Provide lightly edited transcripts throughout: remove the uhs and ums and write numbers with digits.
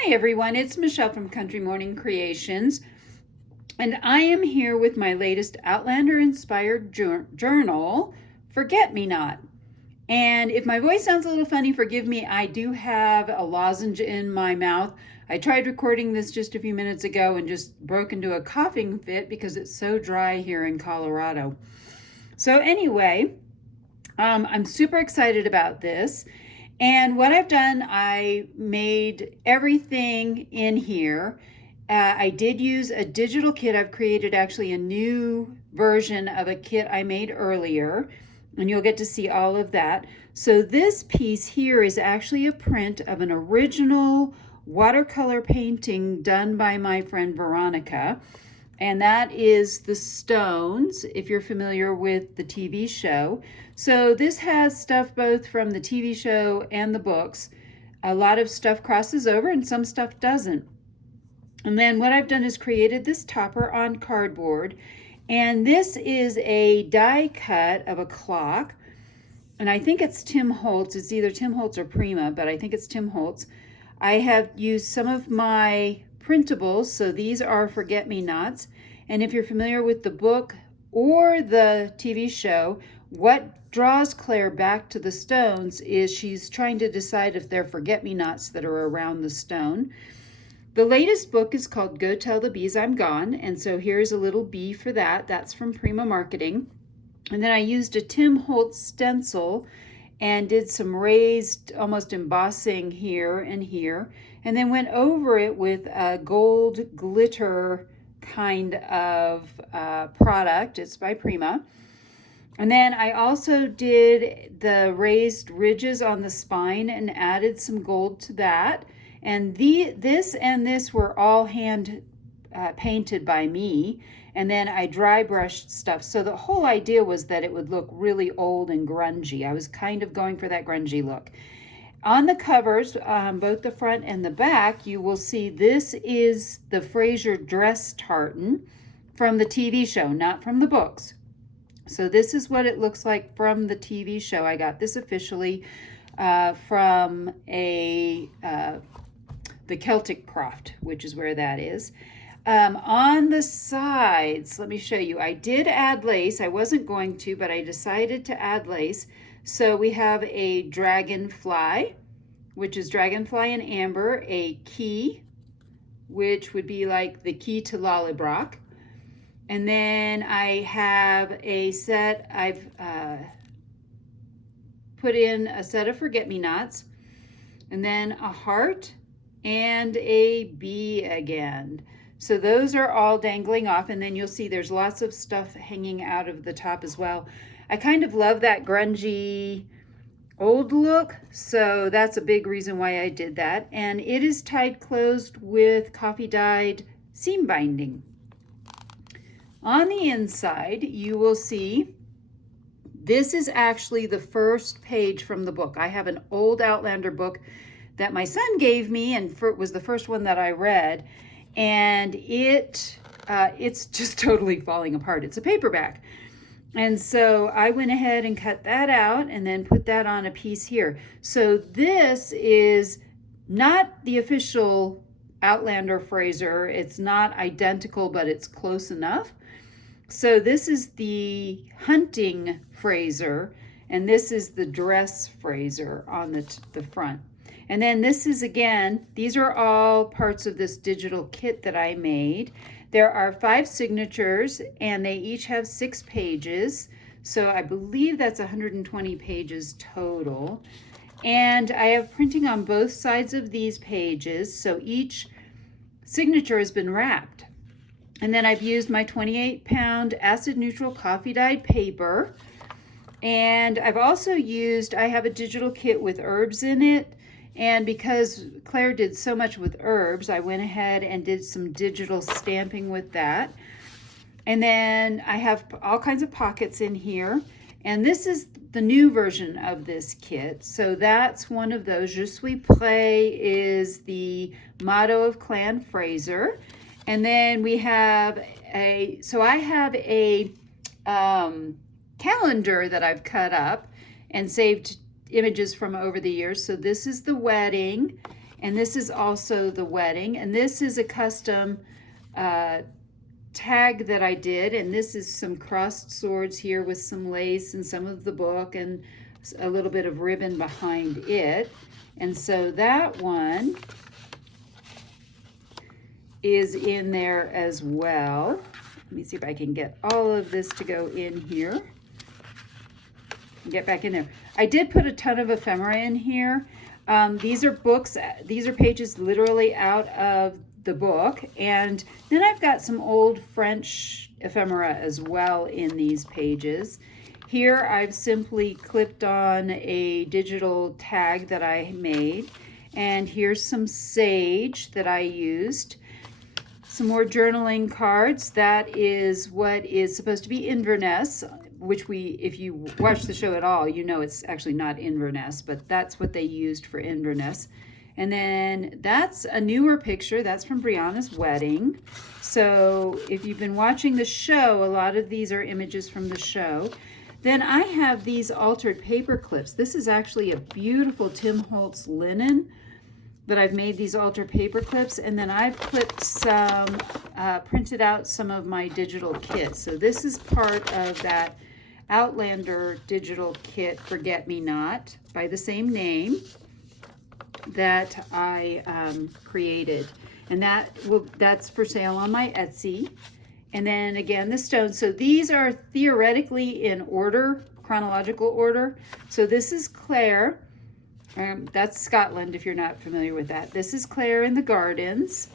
Hi everyone, it's Michelle from Country Morning Creations, and I am here with my latest Outlander inspired journal, Forget Me Not. And if my voice sounds a little funny, forgive me, I do have a lozenge in my mouth. I tried recording this just a few minutes ago and just broke into a coughing fit because it's so dry here in Colorado. So anyway, I'm super excited about this. And what I've done, I made everything in here. I did use a digital kit. I've created actually a new version of a kit I made earlier, and you'll get to see all of that. So this piece here is actually a print of an original watercolor painting done by my friend Veronica. And that is the Stones, if you're familiar with the TV show. So this has stuff both from the TV show and the books. A lot of stuff crosses over and some stuff doesn't. And then what I've done is created this topper on cardboard. And this is a die cut of a clock. And I think it's Tim Holtz. It's either Tim Holtz or Prima, but I think it's Tim Holtz. I have used some of my printables, so these are Forget-Me-Nots. And if you're familiar with the book or the TV show, what draws Claire back to the stones is she's trying to decide if they're forget-me-nots that are around the stone. The latest book is called Go Tell the Bees I'm Gone, and so here's a little bee for that. That's from Prima Marketing. And then I used a Tim Holtz stencil and did some raised, almost embossing here and here, and then went over it with a gold glitter kind of product. It's by Prima. And then I also did the raised ridges on the spine and added some gold to that. And this and this were all hand painted by me. And then I dry brushed stuff. So the whole idea was that it would look really old and grungy. I was kind of going for that grungy look. On the covers, both the front and the back, you will see this is the Fraser dress tartan from the TV show, not from the books. So this is what it looks like from the TV show. I got this officially from the Celtic Croft, which is where that is. On the sides, let me show you. I did add lace. I wasn't going to, but I decided to add lace. So we have a dragonfly, which is dragonfly in amber, a key, which would be like the key to Lallybroch. And then I have a set, I've put in a set of forget-me-nots, and then a heart and a bee again. So those are all dangling off, and then you'll see there's lots of stuff hanging out of the top as well. I kind of love that grungy old look, so that's a big reason why I did that. And it is tied closed with coffee dyed seam binding. On the inside, you will see this is actually the first page from the book. I have an old Outlander book that my son gave me, and it was the first one that I read. And it's just totally falling apart. It's a paperback. And so I went ahead and cut that out and then put that on a piece here. So this is not the official Outlander Fraser. It's not identical, but it's close enough. So this is the hunting Fraser, and this is the dress Fraser on the front. And then this is, again, these are all parts of this digital kit that I made. There are 5 signatures, and they each have 6 pages. So I believe that's 120 pages total. And I have printing on both sides of these pages, so each signature has been wrapped. And then I've used my 28-pound acid-neutral coffee-dyed paper. And I've also used, I have a digital kit with herbs in it. And because Claire did so much with herbs, I went ahead and did some digital stamping with that. And then I have all kinds of pockets in here. And this is the new version of this kit. So that's one of those. Je suis prêt is the motto of Clan Fraser. And then we have I have a calendar that I've cut up and saved images from over the years. So this is the wedding, And this is also the wedding. And this is a custom tag that I did. And this is some crossed swords here with some lace and some of the book and a little bit of ribbon behind it. And so that one is in there as well. Let me see if I can get all of this to go in here. Get back in there. I did put a ton of ephemera in here. These are books, these are pages literally out of the book. And then I've got some old French ephemera as well in these pages. Here I've simply clipped on a digital tag that I made. And here's some sage that I used. Some more journaling cards. That is what is supposed to be Inverness, which if you watch the show at all, you know it's actually not Inverness, but that's what they used for Inverness. And then that's a newer picture. That's from Brianna's wedding. So if you've been watching the show, a lot of these are images from the show. Then I have these altered paper clips. This is actually a beautiful Tim Holtz linen that I've made these altered paper clips, and then I've put some, printed out some of my digital kits. So this is part of that Outlander digital kit, Forget Me Not, by the same name that I created. And that's for sale on my Etsy. And then again, the stones. So these are theoretically in order, chronological order. So this is Claire. That's Scotland, if you're not familiar with that. This is Claire in the Gardens.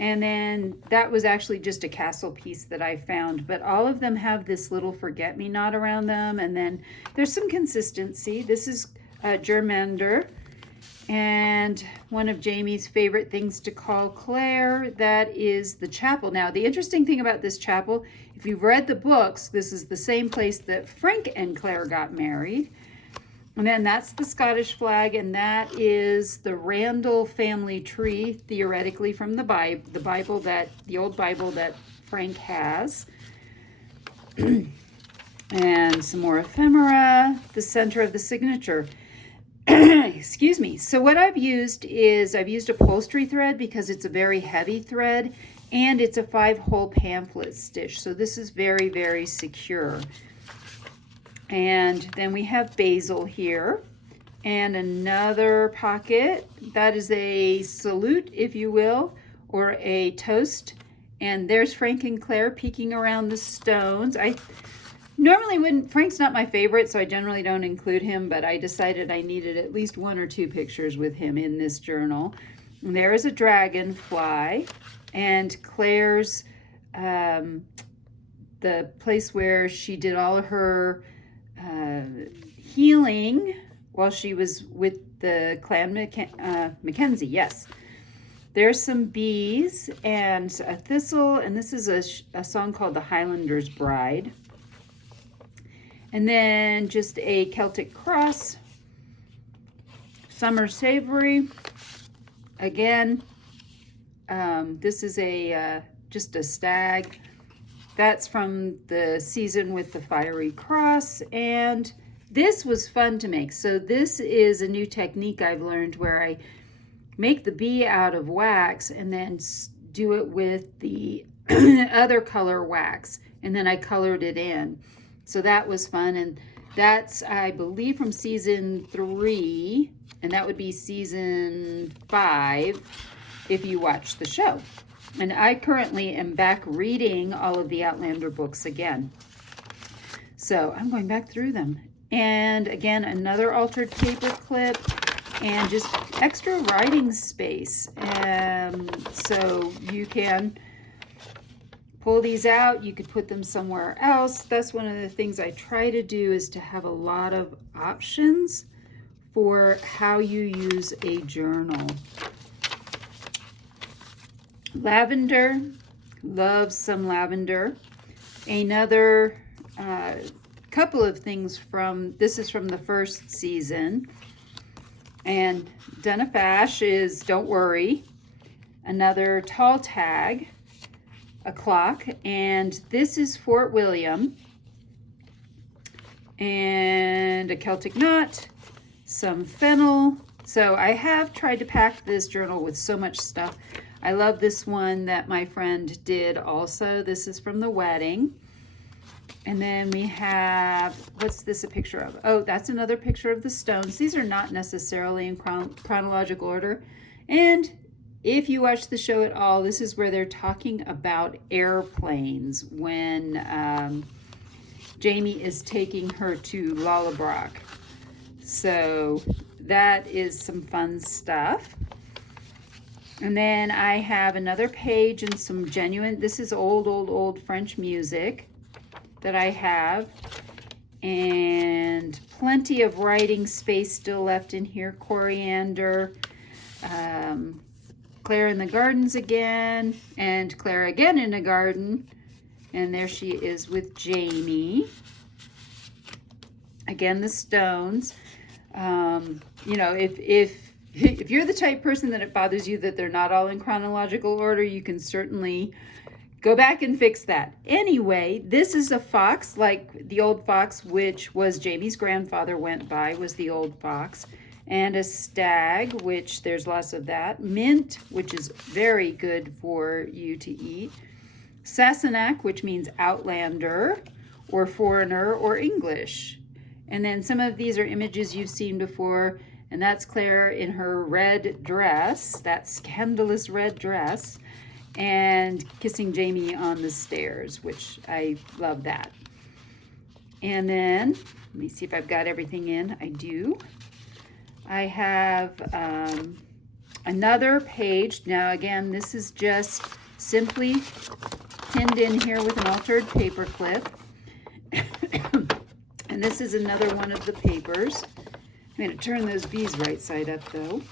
And then that was actually just a castle piece that I found. But all of them have this little forget-me-not around them. And then there's some consistency. This is Droughtlander. And one of Jamie's favorite things to call Claire, that is the chapel. Now, the interesting thing about this chapel, if you've read the books, this is the same place that Frank and Claire got married. And then that's the Scottish flag, and that is the Randall family tree, theoretically from the Bible, the old Bible that Frank has. And some more ephemera, the center of the signature. Excuse me. So what I've used upholstery thread because it's a very heavy thread, and it's a 5-hole pamphlet stitch. So this is very, very secure. And then we have basil here, and another pocket. That is a salute, if you will, or a toast. And there's Frank and Claire peeking around the stones. I normally wouldn't, Frank's not my favorite, so I generally don't include him, but I decided I needed at least 1 or 2 pictures with him in this journal. And there is a dragonfly, and Claire's, the place where she did all of her healing while she was with the clan Mackenzie, yes. There's some bees and a thistle, and this is a song called The Highlander's Bride. And then just a Celtic cross, summer savory. Again, this is just a stag. That's from the season with the fiery cross, and this was fun to make. So this is a new technique I've learned where I make the bee out of wax and then do it with the other color wax, and then I colored it in. So that was fun, and that's, I believe, from season 3, and that would be season 5 if you watch the show. And I currently am back reading all of the Outlander books again. So I'm going back through them. And again, another altered paper clip and just extra writing space. So you can pull these out. You could put them somewhere else. That's one of the things I try to do, is to have a lot of options for how you use a journal. Lavender, love some lavender. Another couple of things this is from the first season. And Dunnafash is Don't Worry. Another tall tag, a clock, and this is Fort William. And a Celtic knot, some fennel, So I have tried to pack this journal with so much stuff. I love this one that my friend did also. This is from the wedding. And then we have, what's this a picture of? Oh, that's another picture of the stones. These are not necessarily in chronological order. And if you watch the show at all, this is where they're talking about airplanes when Jamie is taking her to Lallebrock. So that is some fun stuff. And then I have another page and some genuine, this is old French music that I have, and plenty of writing space still left in here. Coriander, Claire in the gardens again, and Claire again in a garden, and there she is with Jamie. Again, the stones. You know, if you're the type person that it bothers you that they're not all in chronological order, you can certainly go back and fix that. Anyway, this is a fox, like the old fox, which was Jamie's grandfather went by, was the old fox. And a stag, which there's lots of that. Mint, which is very good for you to eat. Sassenach, which means Outlander, or foreigner, or English. And then some of these are images you've seen before, and that's Claire in her red dress, that scandalous red dress, and kissing Jamie on the stairs, which I love that. And then, let me see if I've got everything in. I do. I have another page. Now again, this is just simply pinned in here with an altered paper clip. And this is another one of the papers. I'm going to turn those bees right side up though.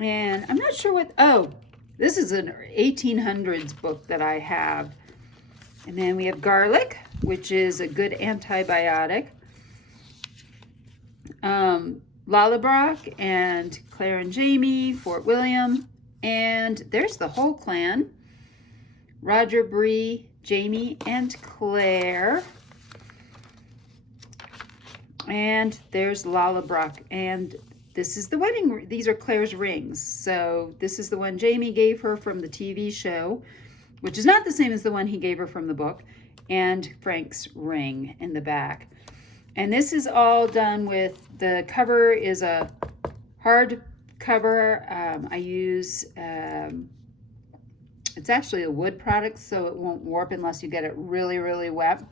And I'm not sure what, oh, this is an 1800s book that I have. And then we have garlic, which is a good antibiotic. Lallebrock and Claire and Jamie, Fort William. And there's the whole clan. Roger, Bree, Jamie, and Claire. And there's Lallebrock. And this is the wedding. These are Claire's rings. So this is the one Jamie gave her from the TV show, which is not the same as the one he gave her from the book, and Frank's ring in the back. And this is all done with, the cover is a hard cover. I use, it's actually a wood product, so it won't warp unless you get it really, really wet.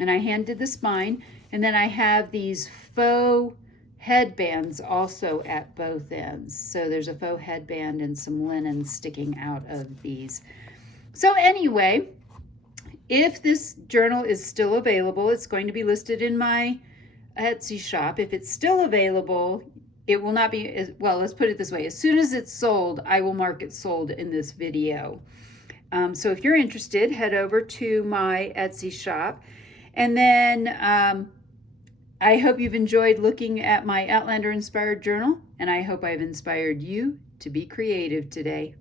And I hand did the spine. And then I have these faux headbands also at both ends. So there's a faux headband and some linen sticking out of these. So anyway, if this journal is still available, it's going to be listed in my Etsy shop. If it's still available, it will not be, well, let's put it this way. As soon as it's sold, I will mark it sold in this video. So if you're interested, head over to my Etsy shop. And then I hope you've enjoyed looking at my Outlander inspired journal, and I hope I've inspired you to be creative today.